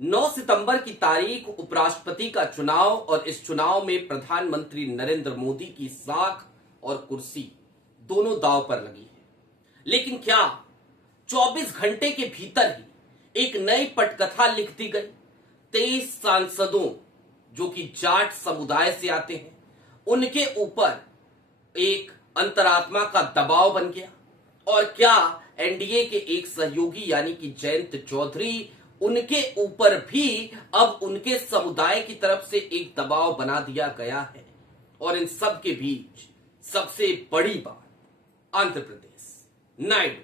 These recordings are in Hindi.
9 सितंबर की तारीख उपराष्ट्रपति का चुनाव और इस चुनाव में प्रधानमंत्री नरेंद्र मोदी की साख और कुर्सी दोनों दांव पर लगी है। लेकिन क्या 24 घंटे के भीतर ही एक नई पटकथा लिख दी गई? 23 सांसदों जो कि जाट समुदाय से आते हैं, उनके ऊपर एक अंतरात्मा का दबाव बन गया। और क्या एनडीए के एक सहयोगी यानी कि जयंत चौधरी, उनके ऊपर भी अब उनके समुदाय की तरफ से एक दबाव बना दिया गया है। और इन सब के बीच सबसे बड़ी बात, आंध्र प्रदेश नायडू।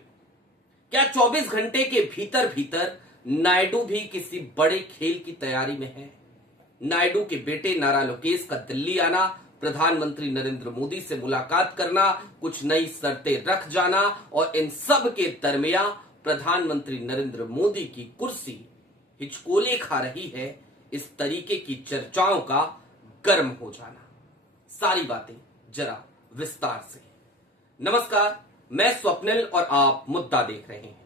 क्या 24 घंटे के भीतर भीतर नायडू भी किसी बड़े खेल की तैयारी में है? नायडू के बेटे नारा लोकेश का दिल्ली आना, प्रधानमंत्री नरेंद्र मोदी से मुलाकात करना, कुछ नई शर्तें रख जाना और इन सब के दरमियान प्रधानमंत्री नरेंद्र मोदी की कुर्सी हिचकोले खा रही है, इस तरीके की चर्चाओं का गर्म हो जाना। सारी बातें जरा विस्तार से। नमस्कार, मैं स्वप्निल और आप मुद्दा देख रहे हैं।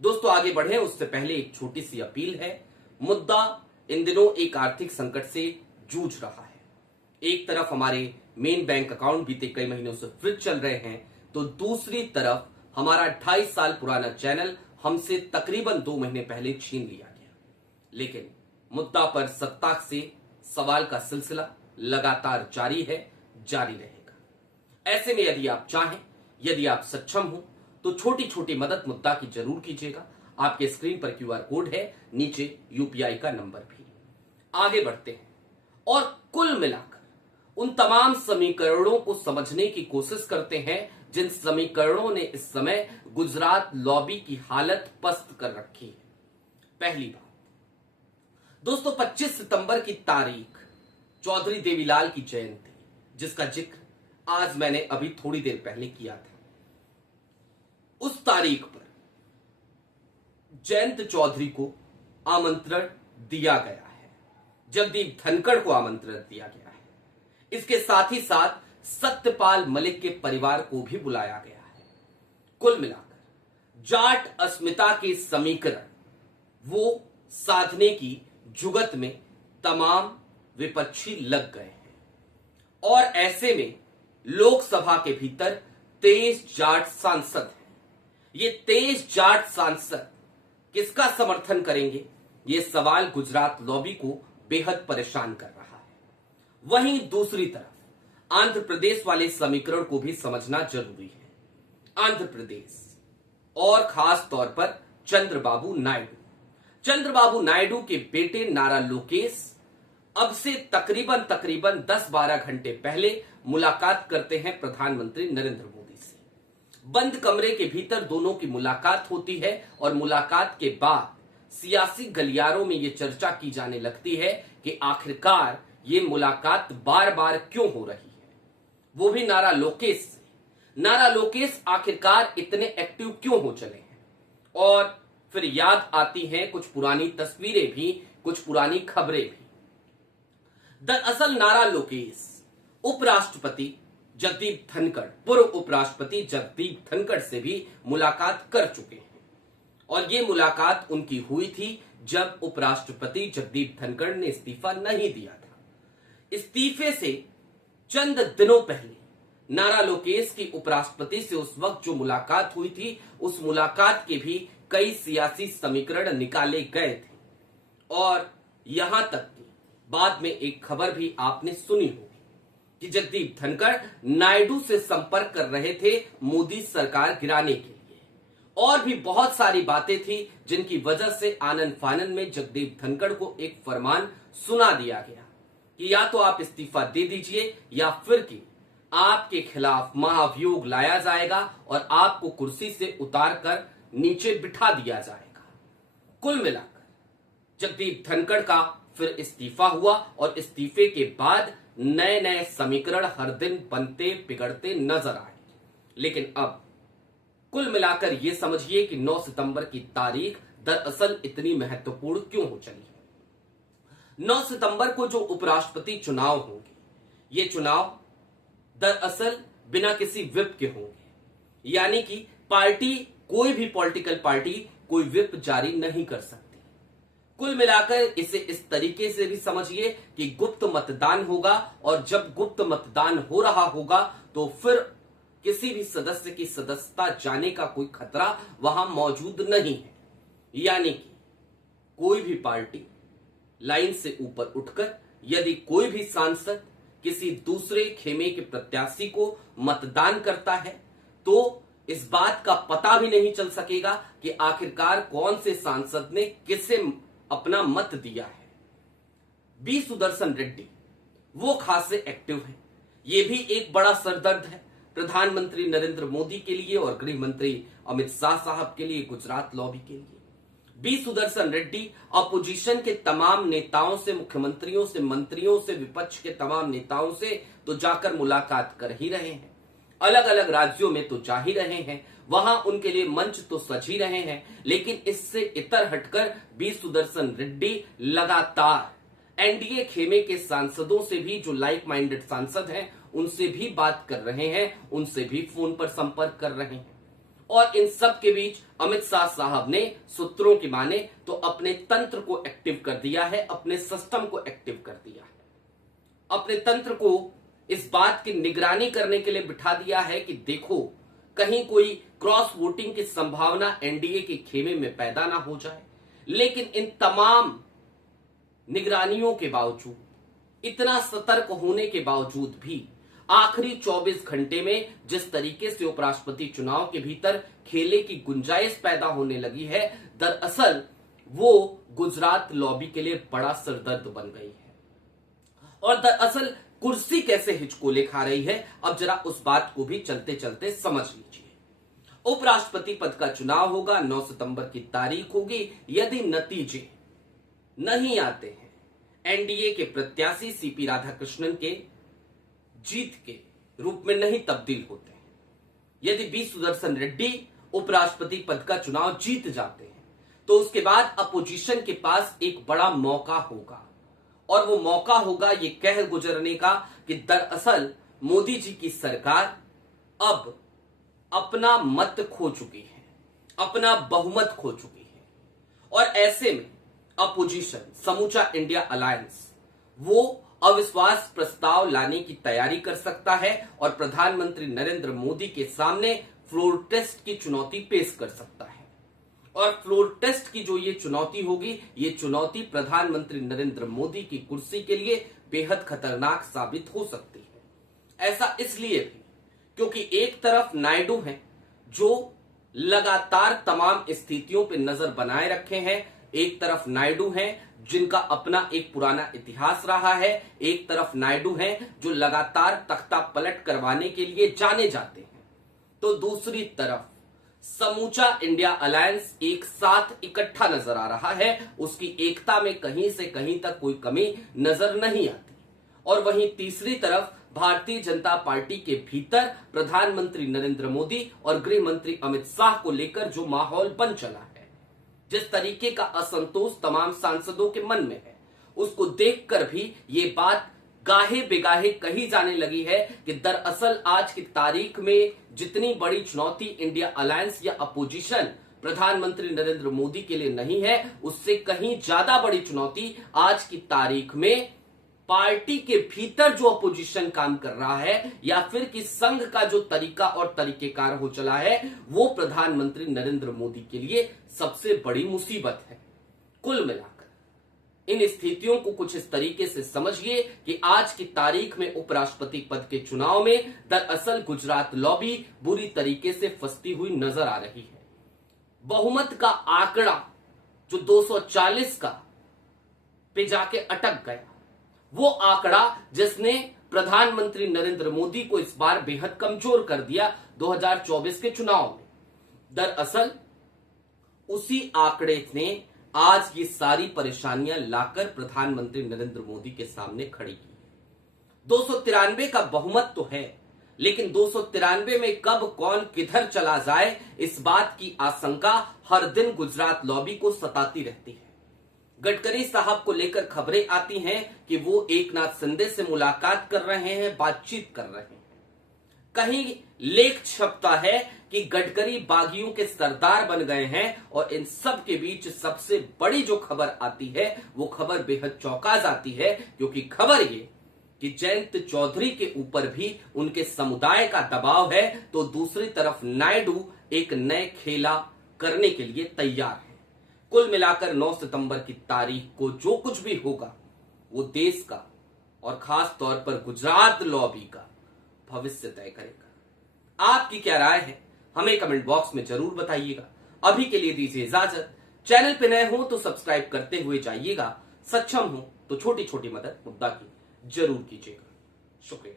दोस्तों, आगे बढ़े उससे पहले एक छोटी सी अपील है। मुद्दा इन दिनों एक आर्थिक संकट से जूझ रहा है। एक तरफ हमारे मेन बैंक अकाउंट बीते कई महीनों से फ्रीज चल रहे हैं, तो दूसरी तरफ हमारा 2.5 साल पुराना चैनल हमसे तकरीबन 2 महीने पहले छीन लिया गया। लेकिन मुद्दा पर सत्ता से सवाल का सिलसिला लगातार जारी है, जारी रहेगा। ऐसे में यदि आप चाहें, यदि आप सक्षम हो, तो छोटी छोटी मदद मुद्दा की जरूर कीजिएगा। आपके स्क्रीन पर क्यूआर कोड है, नीचे यूपीआई का नंबर भी। आगे बढ़ते हैं और कुल मिलाकर उन तमाम समीकरणों को समझने की कोशिश करते हैं जिन समीकरणों ने इस समय गुजरात लॉबी की हालत पस्त कर रखी है। पहली बात दोस्तों, 25 सितंबर की तारीख चौधरी देवीलाल की जयंती, जिसका जिक्र आज मैंने अभी थोड़ी देर पहले किया था। उस तारीख पर जयंत चौधरी को आमंत्रण दिया गया है, जगदीप धनखड़ को आमंत्रण दिया गया है। इसके साथ ही साथ सत्यपाल मलिक के परिवार को भी बुलाया गया है। कुल मिलाकर जाट अस्मिता के समीकरण वो साधने की जुगत में तमाम विपक्षी लग गए हैं। और ऐसे में लोकसभा के भीतर 23 जाट सांसद हैं। ये 23 जाट सांसद किसका समर्थन करेंगे, ये सवाल गुजरात लॉबी को बेहद परेशान कर रहा है। वहीं दूसरी तरफ आंध्र प्रदेश वाले समीकरण को भी समझना जरूरी है। आंध्र प्रदेश और खास तौर पर चंद्रबाबू नायडू के बेटे नारा लोकेश अब से तकरीबन 10-12 घंटे पहले मुलाकात करते हैं प्रधानमंत्री नरेंद्र मोदी से। बंद कमरे के भीतर दोनों की मुलाकात होती है और मुलाकात के बाद सियासी गलियारों में यह चर्चा की जाने लगती है कि आखिरकार ये मुलाकात बार बार क्यों हो रही है, वो भी नारा लोकेश से। नारा लोकेश आखिरकार इतने एक्टिव क्यों हो चले हैं? और फिर याद आती हैं कुछ पुरानी तस्वीरें भी, कुछ पुरानी खबरें भी। दरअसल नारा लोकेश उपराष्ट्रपति जगदीप धनखड़, पूर्व उपराष्ट्रपति जगदीप धनखड़ से भी मुलाकात कर चुके हैं। और ये मुलाकात उनकी हुई थी जब उपराष्ट्रपति जगदीप धनखड़ ने इस्तीफा नहीं दिया था। इस्तीफे से चंद दिनों पहले नारा लोकेश की उपराष्ट्रपति से उस वक्त जो मुलाकात हुई थी, उस मुलाकात के भी कई सियासी समीकरण निकाले गए थे। और यहां तक कि बाद में एक खबर भी आपने सुनी होगी कि जगदीप धनखड़ नायडू से संपर्क कर रहे थे मोदी सरकार गिराने के लिए। और भी बहुत सारी बातें थी जिनकी वजह से आनन फानन में जगदीप धनखड़ को एक फरमान सुना दिया गया कि या तो आप इस्तीफा दे दीजिए या फिर कि आपके खिलाफ महाभियोग लाया जाएगा और आपको कुर्सी से उतार कर नीचे बिठा दिया जाएगा। कुल मिलाकर जगदीप धनखड़ का फिर इस्तीफा हुआ और इस्तीफे के बाद नए नए समीकरण हर दिन बनते बिगड़ते नजर आए। लेकिन अब कुल मिलाकर यह समझिए कि 9 सितंबर की तारीख दरअसल इतनी महत्वपूर्ण क्यों हो चली है। 9 सितंबर को जो उपराष्ट्रपति चुनाव होंगे, ये चुनाव दरअसल बिना किसी व्हिप के होंगे। यानी कि पार्टी, कोई भी पॉलिटिकल पार्टी कोई व्हिप जारी नहीं कर सकती। कुल मिलाकर इसे इस तरीके से भी समझिए कि गुप्त मतदान होगा, और जब गुप्त मतदान हो रहा होगा तो फिर किसी भी सदस्य की सदस्यता जाने का कोई खतरा वहां मौजूद नहीं है। यानी कि कोई भी पार्टी लाइन से ऊपर उठकर यदि कोई भी सांसद किसी दूसरे खेमे के प्रत्याशी को मतदान करता है तो इस बात का पता भी नहीं चल सकेगा कि आखिरकार कौन से सांसद ने किसे अपना मत दिया है। बी सुदर्शन रेड्डी वो खासे एक्टिव है। ये भी एक बड़ा सरदर्द है प्रधानमंत्री नरेंद्र मोदी के लिए और गृह मंत्री अमित शाह साहब के लिए, गुजरात लॉबी के लिए। बी सुदर्शन रेड्डी अपोजिशन के तमाम नेताओं से, मुख्यमंत्रियों से, मंत्रियों से, विपक्ष के तमाम नेताओं से तो जाकर मुलाकात कर ही रहे हैं, अलग अलग राज्यों में तो जा ही रहे हैं, वहां उनके लिए मंच तो सज ही रहे हैं। लेकिन इससे इतर हटकर बी सुदर्शन रेड्डी लगातार एनडीए खेमे के सांसदों से भी, जो लाइक माइंडेड सांसद हैं, उनसे भी बात कर रहे हैं, उनसे भी फोन पर संपर्क कर रहे हैं। और इन सब के बीच अमित शाह साहब ने सूत्रों की माने तो अपने तंत्र को एक्टिव कर दिया है, अपने सिस्टम को एक्टिव कर दिया है, अपने तंत्र को इस बात की निगरानी करने के लिए बिठा दिया है कि देखो कहीं कोई क्रॉस वोटिंग की संभावना एनडीए के खेमे में पैदा ना हो जाए। लेकिन इन तमाम निगरानियों के बावजूद, इतना सतर्क होने के बावजूद भी आखिरी 24 घंटे में जिस तरीके से उपराष्ट्रपति चुनाव के भीतर खेले की गुंजाइश पैदा होने लगी है, दरअसल वो गुजरात लॉबी के लिए बड़ा सरदर्द बन गई है। और दरअसल कुर्सी कैसे हिचकोले खा रही है, अब जरा उस बात को भी चलते चलते समझ लीजिए। उपराष्ट्रपति पद का चुनाव होगा, 9 सितंबर की तारीख होगी। यदि नतीजे नहीं आते हैं, एनडीए के प्रत्याशी सीपी राधाकृष्णन के जीत के रूप में नहीं तब्दील होते हैं, यदि बी सुदर्शन रेड्डी उपराष्ट्रपति पद का चुनाव जीत जाते हैं, तो उसके बाद अपोजिशन के पास एक बड़ा मौका होगा। और वो मौका होगा ये कह गुजरने का कि दरअसल मोदी जी की सरकार अब अपना मत खो चुकी है, अपना बहुमत खो चुकी है। और ऐसे में अपोजिशन, समूचा इंडिया अलायंस, वो अविश्वास प्रस्ताव लाने की तैयारी कर सकता है और प्रधानमंत्री नरेंद्र मोदी के सामने फ्लोर टेस्ट की चुनौती पेश कर सकता है। और फ्लोर टेस्ट की जो ये चुनौती होगी, ये चुनौती प्रधानमंत्री नरेंद्र मोदी की कुर्सी के लिए बेहद खतरनाक साबित हो सकती है। ऐसा इसलिए भी क्योंकि एक तरफ नायडू हैं जो लगातार तमाम स्थितियों पर नजर बनाए रखे हैं, एक तरफ नायडू हैं जिनका अपना एक पुराना इतिहास रहा है, एक तरफ नायडू हैं जो लगातार तख्ता पलट करवाने के लिए जाने जाते हैं, तो दूसरी तरफ समूचा इंडिया अलायंस एक साथ इकट्ठा नजर आ रहा है। उसकी एकता में कहीं से कहीं तक कोई कमी नजर नहीं आती। और वहीं तीसरी तरफ भारतीय जनता पार्टी के भीतर प्रधानमंत्री नरेंद्र मोदी और गृह मंत्री अमित शाह को लेकर जो माहौल बन चला है, जिस तरीके का असंतोष तमाम सांसदों के मन में है, उसको देखकर भी ये बात गाहे बेगाहे कही जाने लगी है कि दरअसल आज की तारीख में जितनी बड़ी चुनौती इंडिया अलायंस या अपोजिशन प्रधानमंत्री नरेंद्र मोदी के लिए नहीं है, उससे कहीं ज्यादा बड़ी चुनौती आज की तारीख में पार्टी के भीतर जो अपोजिशन काम कर रहा है या फिर कि संघ का जो तरीका और तरीकेकार हो चला है, वो प्रधानमंत्री नरेंद्र मोदी के लिए सबसे बड़ी मुसीबत है। कुल मिलाकर इन स्थितियों को कुछ इस तरीके से समझिए कि आज की तारीख में उपराष्ट्रपति पद के चुनाव में दरअसल गुजरात लॉबी बुरी तरीके से फंसती हुई नजर आ रही है। बहुमत का आंकड़ा जो 240 का पे जाके अटक गया, वो आंकड़ा जिसने प्रधानमंत्री नरेंद्र मोदी को इस बार बेहद कमजोर कर दिया 2024 के चुनाव में, दरअसल उसी आंकड़े ने आज ये सारी परेशानियां लाकर प्रधानमंत्री नरेंद्र मोदी के सामने खड़ी की है। 293 का बहुमत तो है, लेकिन 293 में कब कौन किधर चला जाए, इस बात की आशंका हर दिन गुजरात लॉबी को सताती रहती है। गडकरी साहब को लेकर खबरें आती हैं कि वो एकनाथ शिंदे से मुलाकात कर रहे हैं, बातचीत कर रहे हैं। कहीं लेख छपता है कि गडकरी बागियों के सरदार बन गए हैं और इन सब के बीच सबसे बड़ी जो खबर आती है वो खबर बेहद चौंका जाती है, क्योंकि खबर ये कि जयंत चौधरी के ऊपर भी उनके समुदाय का दबाव है, तो दूसरी तरफ नायडू एक नए खेला करने के लिए तैयार है। कुल मिलाकर 9 सितंबर की तारीख को जो कुछ भी होगा वो देश का और खास तौर पर गुजरात लॉबी का भविष्य तय करेगा। आपकी क्या राय है हमें कमेंट बॉक्स में जरूर बताइएगा। अभी के लिए दीजिए इजाजत। चैनल पे नए हो तो सब्सक्राइब करते हुए जाइएगा। सक्षम हो तो छोटी छोटी मदद मुद्दा की जरूर कीजिएगा। शुक्रिया।